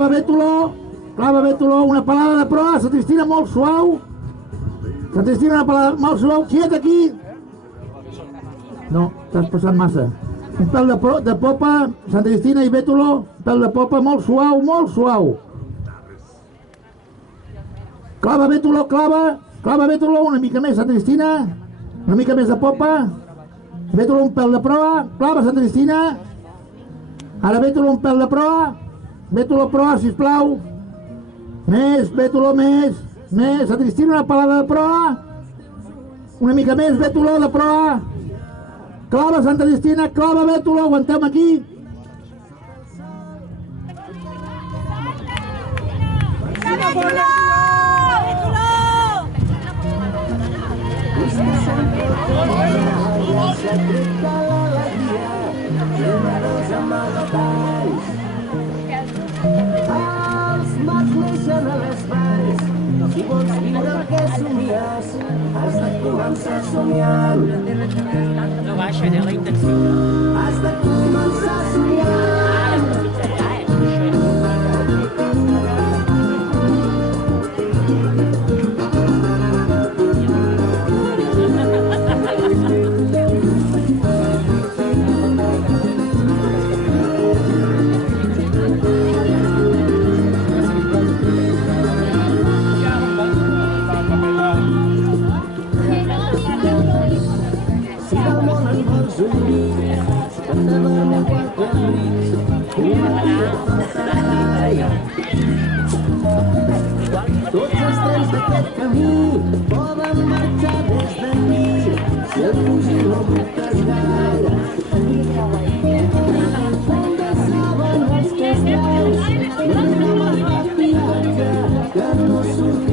Clava Bétolo, una palada de proa, Sant Cristina molt suau. Sant Cristina una palada molt suau, quiet aquí. No, t'has passat massa. Un pèl de popa, Sant Cristina i Bétolo, un pèl de popa molt suau, molt suau. Clava Bétolo, una mica més, Sant Cristina, una mica més de popa. Bétolo un pèl de proa, clava Sant Cristina. Ara Bétolo un pèl de proa. Bétolo proa, sisplau. Més, Bétolo, més. Sant Cristina una palada de proa. Una mica més, Bétolo de proa. Clava Santa Cristina, clava Bétolo, aguantem aquí. Els mats neixen a les valls. Si vols viure el que somies, has de començar somiant. No baixa de la intenció. Has de començar somiant. Tots els trens d'aquest camí poden marxar des d'aquí si el fugir no dubtes gaire. Com de saben els teus peus, un home fa viatge que no surt